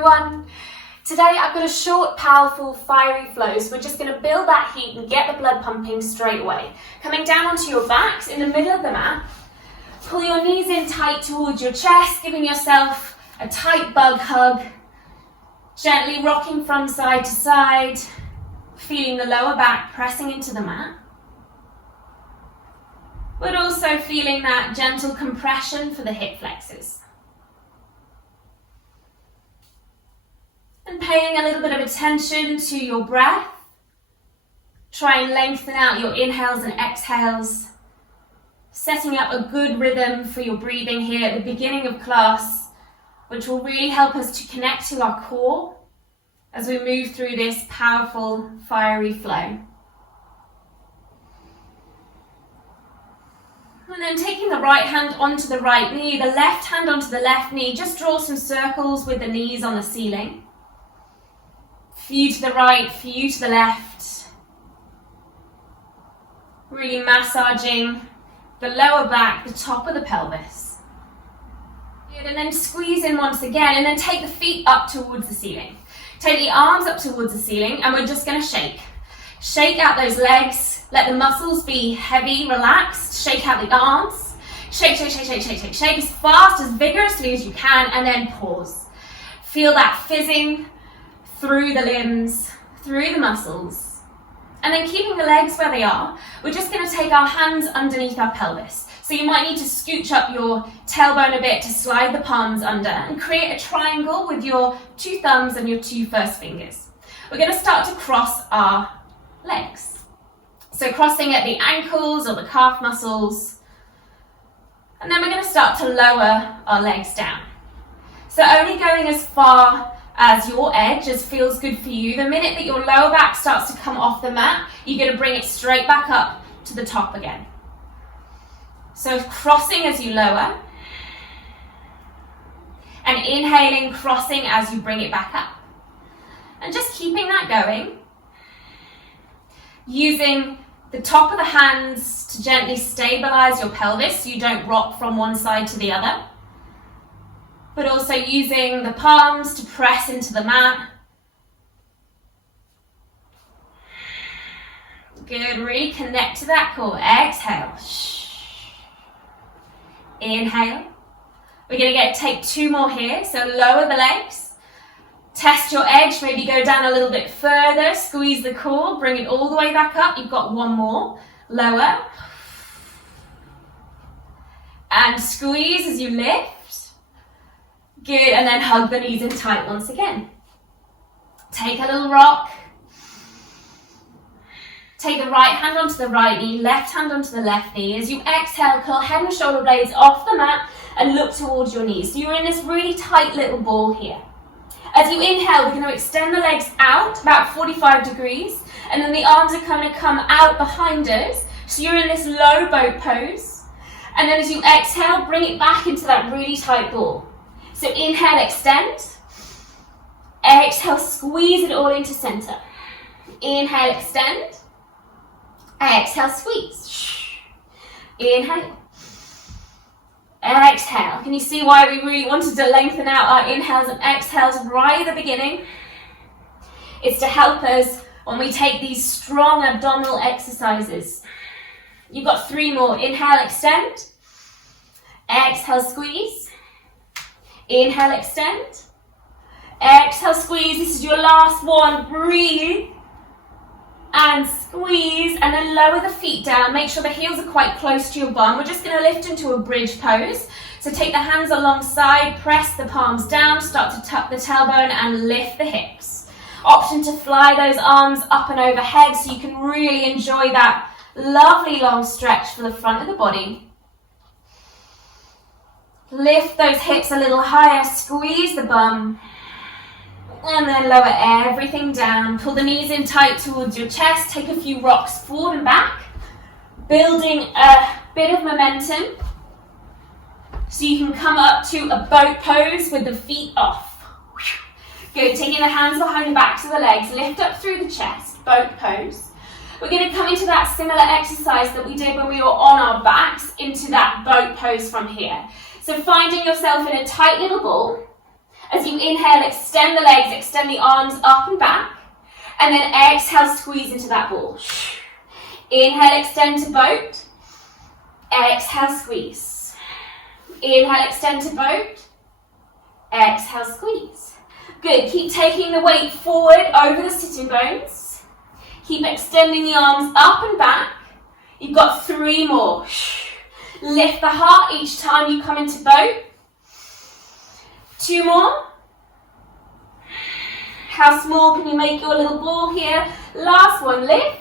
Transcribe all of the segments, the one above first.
everyone. Today I've got a short, powerful, fiery flow, so we're just going to build that heat and get the blood pumping straight away. Coming down onto your backs in the middle of the mat, pull your knees in tight towards your chest, giving yourself a tight bug hug, gently rocking from side to side, feeling the lower back pressing into the mat, but also feeling that gentle compression for the hip flexors. And paying a little bit of attention to your breath. Try and lengthen out your inhales and exhales, setting up a good rhythm for your breathing here at the beginning of class, which will really help us to connect to our core as we move through this powerful, fiery flow. And then taking the right hand onto the right knee, the left hand onto the left knee, just draw some circles with the knees on the ceiling. Few to the right, few to the left. Really massaging the lower back, the top of the pelvis. Good, and then squeeze in once again, and then take the feet up towards the ceiling. Take the arms up towards the ceiling, and we're just going to shake. Shake out those legs, let the muscles be heavy, relaxed. Shake out the arms. Shake, shake, shake, shake, shake, shake, shake as fast, as vigorously as you can, and then pause. Feel that fizzing through the limbs, through the muscles. And then keeping the legs where they are, we're just going to take our hands underneath our pelvis. So you might need to scooch up your tailbone a bit to slide the palms under and create a triangle with your two thumbs and your two first fingers. We're going to start to cross our legs. So crossing at the ankles or the calf muscles. And then we're going to start to lower our legs down. So only going as far as your edge, as feels good for you. The minute that your lower back starts to come off the mat, you're going to bring it straight back up to the top again. So crossing as you lower, and inhaling, crossing as you bring it back up. And just keeping that going, using the top of the hands to gently stabilize your pelvis so you don't rock from one side to the other, but also using the palms to press into the mat. Good, really connect to that core. Exhale. Inhale. We're going to take two more here, so lower the legs. Test your edge, maybe go down a little bit further, squeeze the core, bring it all the way back up. You've got one more. Lower. And squeeze as you lift. Good, and then hug the knees in tight once again. Take a little rock. Take the right hand onto the right knee, left hand onto the left knee. As you exhale, curl head and shoulder blades off the mat and look towards your knees. So you're in this really tight little ball here. As you inhale, we're going to extend the legs out about 45 degrees, and then the arms are going to come out behind us. So you're in this low boat pose. And then as you exhale, bring it back into that really tight ball. So inhale, extend. Exhale, squeeze it all into center. Inhale, extend. Exhale, squeeze. Inhale. Exhale. Can you see why we really wanted to lengthen out our inhales and exhales right at the beginning? It's to help us when we take these strong abdominal exercises. You've got three more. Inhale, extend. Exhale, squeeze. Inhale, extend. Exhale, squeeze. This is your last one. Breathe. And squeeze. And then lower the feet down. Make sure the heels are quite close to your bum. We're just going to lift into a bridge pose. So take the hands alongside. Press the palms down. Start to tuck the tailbone and lift the hips. Option to fly those arms up and overhead so you can really enjoy that lovely long stretch for the front of the body. Lift those hips a little higher, squeeze the bum, and then lower everything down. Pull the knees in tight towards your chest, take a few rocks forward and back, building a bit of momentum so you can come up to a boat pose with the feet off. Good, taking the hands behind the backs of the legs, lift up through the chest, boat pose. We're going to come into that similar exercise that we did when we were on our backs, into that boat pose from here. So finding yourself in a tight little ball, As you inhale, extend the legs, extend the arms up and back. And then exhale, squeeze into that ball. Inhale, extend to boat. Exhale, squeeze. Inhale, extend to boat. Exhale, squeeze. Good. Keep taking the weight forward over the sitting bones. Keep extending the arms up and back. You've got 3 more. Lift the heart each time you come into boat. 2 more. How small can you make your little ball here? Last one, lift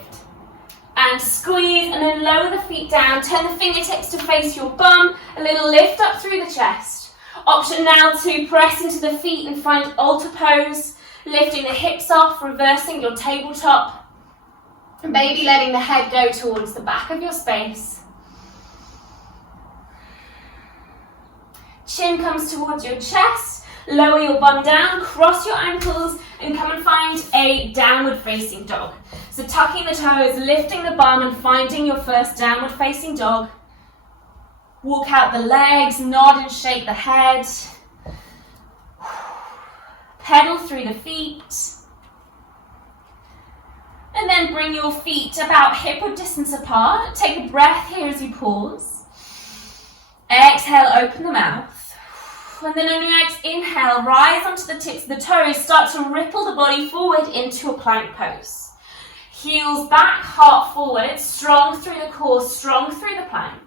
and squeeze, and then lower the feet down. Turn the fingertips to face your bum. A little lift up through the chest. Option now to press into the feet and find altar pose. Lifting the hips off, reversing your tabletop. And maybe letting the head go towards the back of your space. Chin comes towards your chest. Lower your bum down, cross your ankles, and come and find a downward facing dog. So tucking the toes, lifting the bum, and finding your first downward facing dog. Walk out the legs, nod and shake the head. Pedal through the feet. And then bring your feet about hip-width distance apart. Take a breath here as you pause. Exhale, open the mouth. And then on your next inhale, rise onto the tips of the toes. Start to ripple the body forward into a plank pose. Heels back, heart forward, strong through the core, strong through the plank.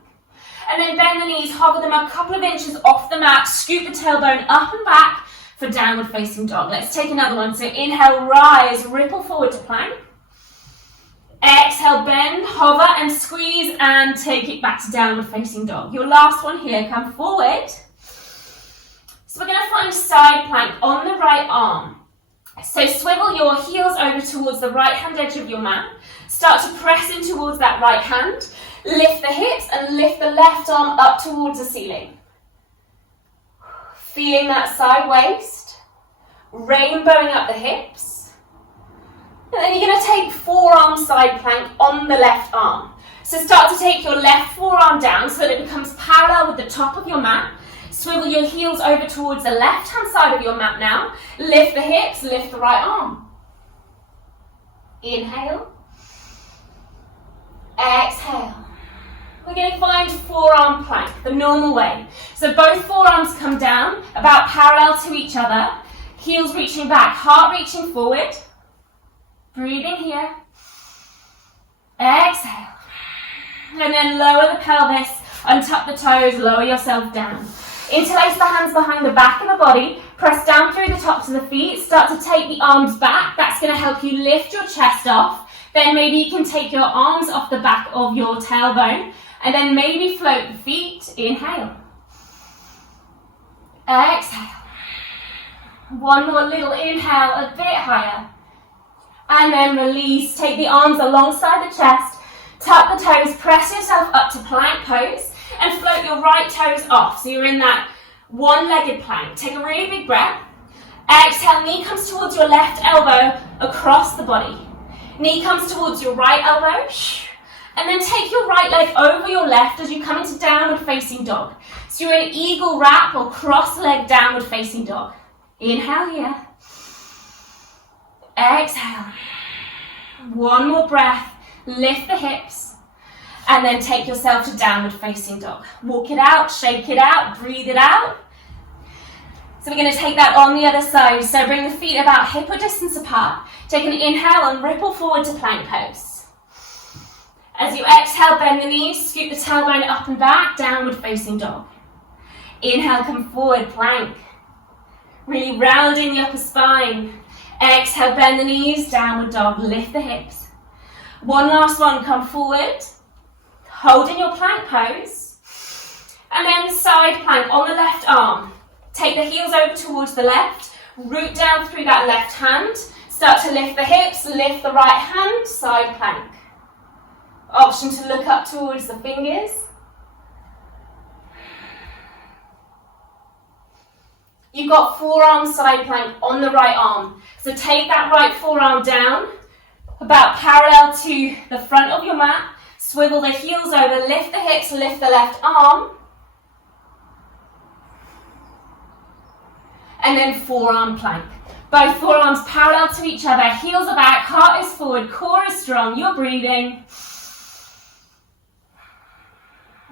And then bend the knees, hover them a couple of inches off the mat, scoop the tailbone up and back for downward facing dog. Let's take another one. So inhale, rise, ripple forward to plank. Exhale, bend, hover and squeeze and take it back to downward facing dog. Your last one here, come forward. So we're going to find side plank on the right arm. So swivel your heels over towards the right hand edge of your mat. Start to press in towards that right hand. Lift the hips and lift the left arm up towards the ceiling. Feeling that side waist. Rainbowing up the hips. And then you're going to take forearm side plank on the left arm. So start to take your left forearm down so that it becomes parallel with the top of your mat. Swivel your heels over towards the left-hand side of your mat now. Lift the hips, lift the right arm. Inhale. Exhale. We're going to find forearm plank, the normal way. So both forearms come down, about parallel to each other. Heels reaching back, heart reaching forward. Breathing here. Exhale. And then lower the pelvis, untuck the toes, lower yourself down. Interlace the hands behind the back of the body, press down through the tops of the feet, start to take the arms back. That's going to help you lift your chest off. Then maybe you can take your arms off the back of your tailbone and then maybe float the feet. Inhale. Exhale. One more little inhale, a bit higher. And then release. Take the arms alongside the chest, tuck the toes, press yourself up to plank pose. And float your right toes off. So you're in that one-legged plank. Take a really big breath. Exhale, knee comes towards your left elbow across the body. Knee comes towards your right elbow. And then take your right leg over your left as you come into downward facing dog. So you're in eagle wrap or cross-legged downward facing dog. Inhale here. Exhale. One more breath. Lift the hips. And then take yourself to downward facing dog. Walk it out, shake it out, breathe it out. So we're going to take that on the other side. So bring the feet about hip-width distance apart. Take an inhale and ripple forward to plank pose. As you exhale, bend the knees, scoop the tailbone up and back, downward facing dog. Inhale, come forward, plank. Really rounding the upper spine. Exhale, bend the knees, downward dog, lift the hips. One last one, come forward. Holding your plank pose. And then side plank on the left arm. Take the heels over towards the left. Root down through that left hand. Start to lift the hips, lift the right hand, side plank. Option to look up towards the fingers. You've got forearm side plank on the right arm. So take that right forearm down, about parallel to the front of your mat. Swivel the heels over, lift the hips, lift the left arm. And and then forearm plank. Both forearms parallel to each other, heels are back, heart is forward, core is strong, you're breathing.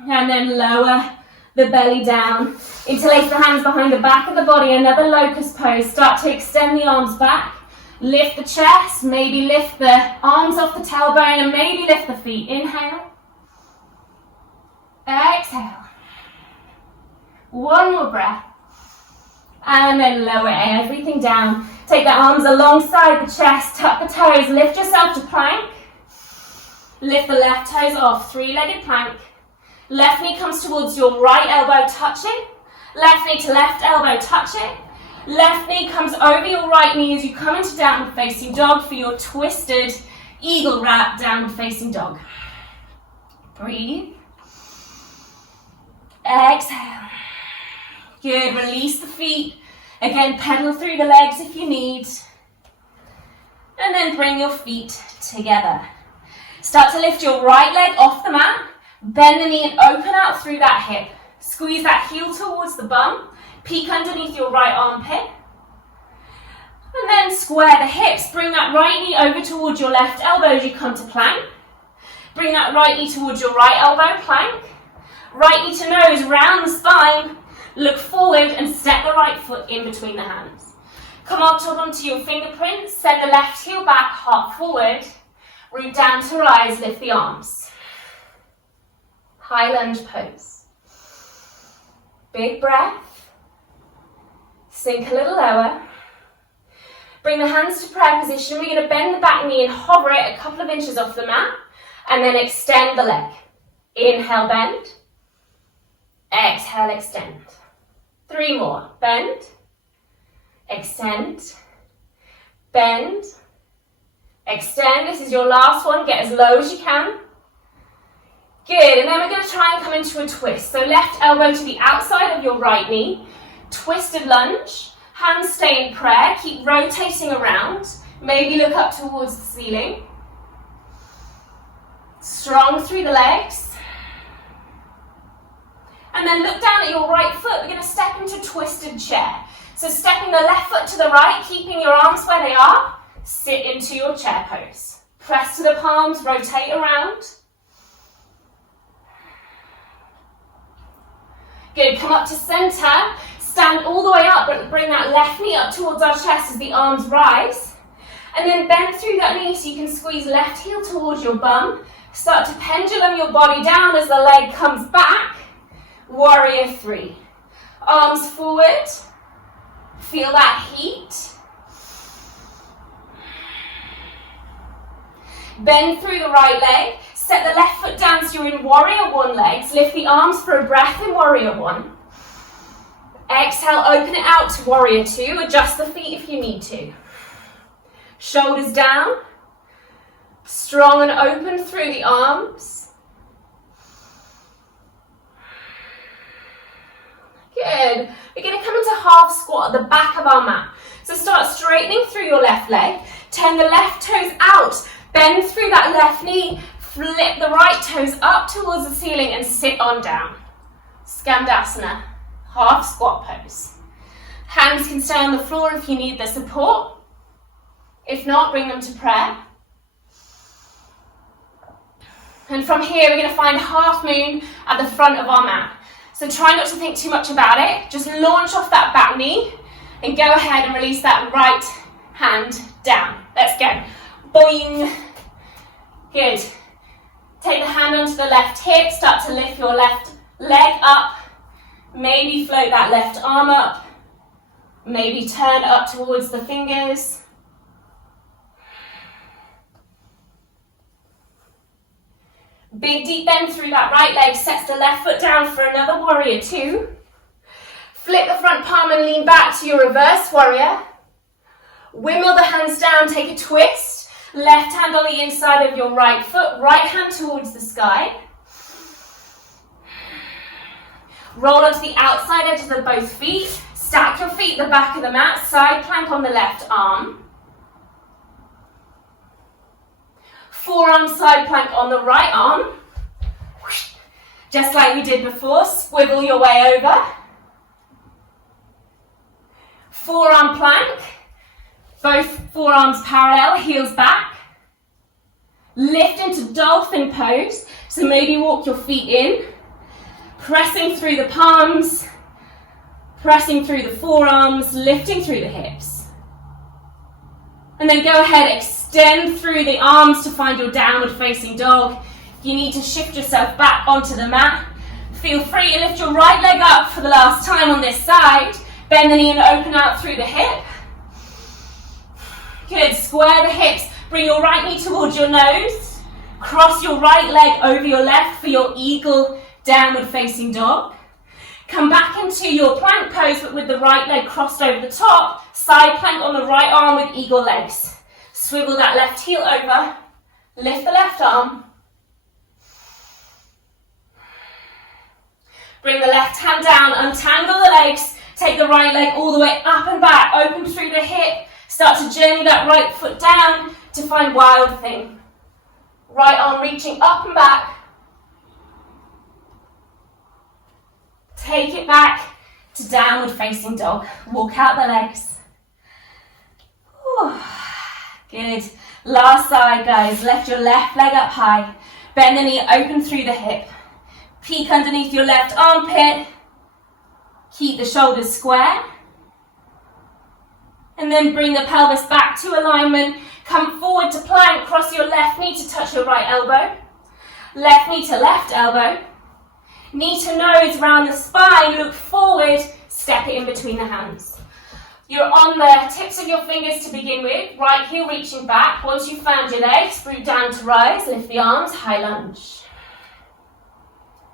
And then lower the belly down. Interlace the hands behind the back of the body, another locust pose. Start to extend the arms back. Lift the chest, maybe lift the arms off the tailbone and maybe lift the feet. Inhale. Exhale. One more breath. And then lower everything down. Take the arms alongside the chest, tuck the toes, lift yourself to plank. Lift the left toes off, three-legged plank. Left knee comes towards your right elbow touching. Left knee to left elbow touching. Left knee comes over your right knee as you come into downward facing dog for your twisted eagle wrap downward facing dog. Breathe. Exhale. Good, release the feet. Again, pedal through the legs if you need. And then bring your feet together. Start to lift your right leg off the mat. Bend the knee and open out through that hip. Squeeze that heel towards the bum. Peek underneath your right armpit. And then square the hips. Bring that right knee over towards your left elbow as you come to plank. Bring that right knee towards your right elbow, plank. Right knee to nose, round the spine. Look forward and step the right foot in between the hands. Come up onto your fingerprints. Send the left heel back, heart forward. Root down to rise, lift the arms. High lunge pose. Big breath. Sink a little lower. Bring the hands to prayer position. We're going to bend the back knee and hover it a couple of inches off the mat. And then extend the leg. Inhale, bend. Exhale, extend. 3 more. Bend. Extend. Bend. Extend. This is your last one. Get as low as you can. Good. And then we're going to try and come into a twist. So left elbow to the outside of your right knee. Twisted lunge. Hands stay in prayer. Keep rotating around. Maybe look up towards the ceiling. Strong through the legs. And then look down at your right foot. We're going to step into twisted chair. So stepping the left foot to the right, keeping your arms where they are. Sit into your chair pose. Press to the palms, rotate around. Good, come up to center. Stand all the way up, but bring that left knee up towards our chest as the arms rise. And then bend through that knee so you can squeeze left heel towards your bum. Start to pendulum your body down as the leg comes back. Warrior 3. Arms forward. Feel that heat. Bend through the right leg. Set the left foot down so you're in Warrior 1 legs. Lift the arms for a breath in Warrior 1. Exhale, open it out to Warrior 2. Adjust the feet if you need to. Shoulders down. Strong and open through the arms. Good. We're going to come into half squat at the back of our mat. So start straightening through your left leg. Turn the left toes out. Bend through that left knee. Flip the right toes up towards the ceiling and sit on down. Skandasana. Half squat pose. Hands can stay on the floor if you need the support. If not, bring them to prayer. And from here, we're going to find half moon at the front of our mat. So try not to think too much about it. Just launch off that back knee and go ahead and release that right hand down. Let's go. Boing. Good. Take the hand onto the left hip. Start to lift your left leg up. Maybe float that left arm up. Maybe turn up towards the fingers. Big deep bend through that right leg, sets the left foot down for another Warrior 2. Flip the front palm and lean back to your reverse Warrior. Wimble the hands down, take a twist. Left hand on the inside of your right foot, right hand towards the sky. Roll onto the outside edges of both feet. Stack your feet at the back of the mat, side plank on the left arm. Forearm side plank on the right arm. Just like we did before, swivel your way over. Forearm plank. Both forearms parallel, heels back. Lift into dolphin pose. So maybe walk your feet in. Pressing through the palms. Pressing through the forearms. Lifting through the hips. And then go ahead, extend through the arms to find your downward facing dog. If you need to shift yourself back onto the mat, feel free to lift your right leg up for the last time on this side. Bend the knee and open out through the hip. Good, square the hips. Bring your right knee towards your nose. Cross your right leg over your left for your eagle downward facing dog. Come back into your plank pose, but with the right leg crossed over the top. Side plank on the right arm with eagle legs. Swivel that left heel over. Lift the left arm. Bring the left hand down, untangle the legs. Take the right leg all the way up and back. Open through the hip. Start to journey that right foot down to find wild thing. Right arm reaching up and back. Take it back to downward facing dog. Walk out the legs. Whew. Good. Last side, guys. Lift your left leg up high. Bend the knee, open through the hip. Peek underneath your left armpit. Keep the shoulders square. And then bring the pelvis back to alignment. Come forward to plank. Cross your left knee to touch your right elbow. Left knee to left elbow. Knee to nose around the spine. Look forward. Step it in between the hands. You're on the tips of your fingers to begin with. Right heel reaching back. Once you've found your legs, root down to rise. Lift the arms. High lunge.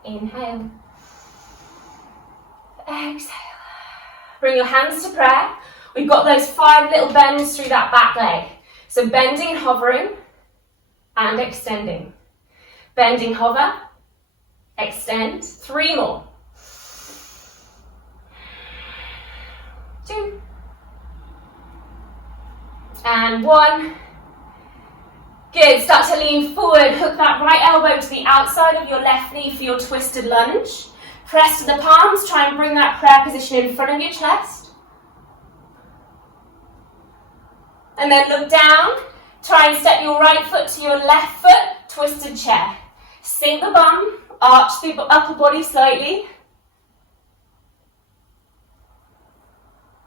Inhale. Exhale. Bring your hands to prayer. We've got those 5 little bends through that back leg. So bending and hovering and extending. Bending, hover, extend. 3 more. 2. And 1. Good. Start to lean forward. Hook that right elbow to the outside of your left knee for your twisted lunge. Press to the palms. Try and bring that prayer position in front of your chest. And then look down. Try and step your right foot to your left foot. Twisted chair. Sink the bum. Arch the upper body slightly.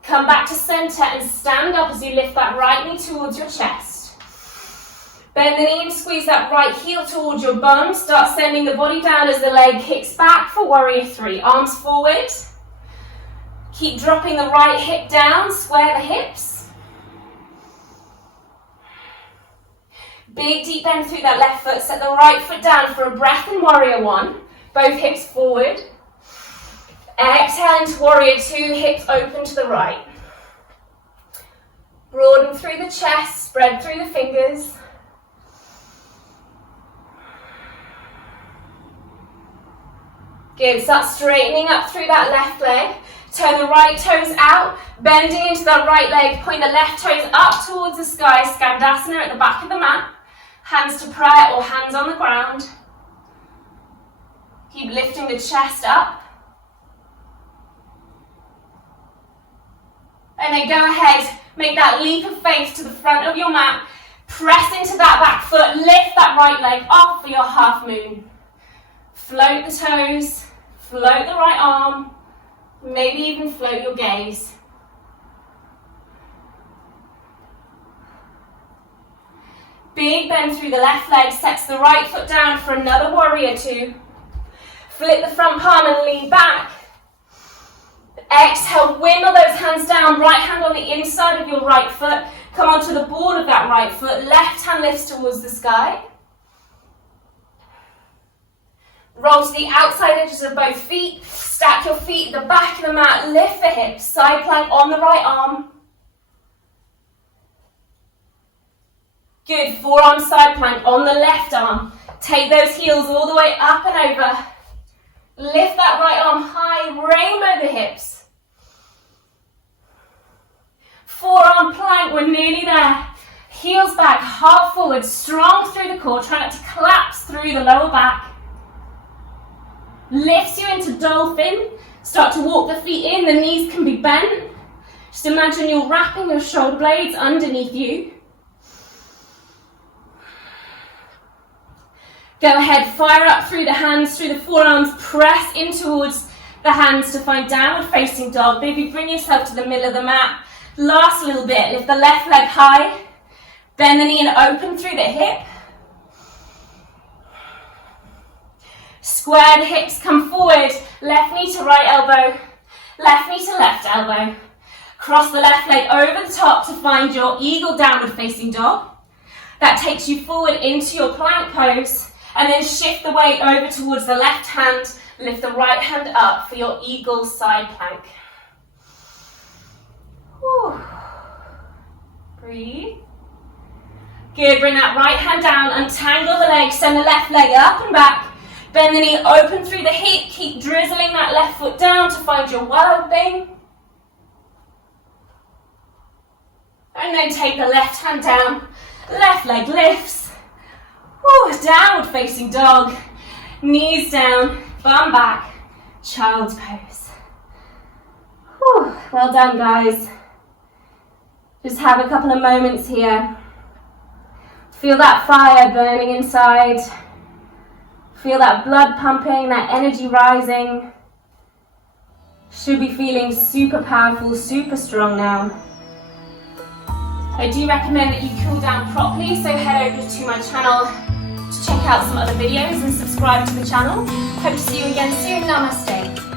Come back to center and stand up as you lift that right knee towards your chest. Bend the knee and squeeze that right heel towards your bum. Start sending the body down as the leg kicks back for warrior 3. Arms forward. Keep dropping the right hip down. Square the hips. Big deep bend through that left foot. Set the right foot down for a breath in warrior 1. Both hips forward. Exhale into warrior 2. Hips open to the right. Broaden through the chest. Spread through the fingers. Good. Start straightening up through that left leg. Turn the right toes out. Bending into that right leg. Point the left toes up towards the sky. Skandasana at the back of the mat. Hands to prayer or hands on the ground. Keep lifting the chest up. And then go ahead. Make that leap of faith to the front of your mat. Press into that back foot. Lift that right leg off for your half moon. Float the toes. Float the right arm. Maybe even float your gaze. Big bend through the left leg. Sets the right foot down for another warrior 2. Flip the front palm and lean back. Exhale, windmill those hands down. Right hand on the inside of your right foot. Come onto the ball of that right foot. Left hand lifts towards the sky. Roll to the outside edges of both feet. Stack your feet at the back of the mat. Lift the hips. Side plank on the right arm. Good. Forearm side plank on the left arm. Take those heels all the way up and over. Lift that right arm high. Rainbow the hips. Forearm plank. We're nearly there. Heels back. Heart forward. Strong through the core. Try not to collapse through the lower back. Lifts you into dolphin. Start to walk the feet in. The knees can be bent. Just imagine you're wrapping your shoulder blades underneath you. Go ahead, fire up through the hands, through the forearms, press in towards the hands to find downward facing dog. Maybe bring yourself to the middle of the mat. Last little bit, lift the left leg high, bend the knee and open through the hip. Square the hips, come forward, left knee to right elbow, left knee to left elbow. Cross the left leg over the top to find your eagle downward facing dog. That takes you forward into your plank pose, and then shift the weight over towards the left hand, lift the right hand up for your eagle side plank. Whew. Breathe. Good, bring that right hand down, untangle the leg, send the left leg up and back, bend the knee, open through the hip, keep drizzling that left foot down to find your wild thing. And then take the left hand down, left leg lifts. Whew, downward facing dog, knees down, bum back, child's pose. Whew, well done, guys. Just have a couple of moments here. Feel that fire burning inside. Feel that blood pumping, that energy rising. Should be feeling super powerful, super strong now. I do recommend that you cool down properly, so head over to my channel to check out some other videos and subscribe to the channel. Hope to see you again soon. Namaste.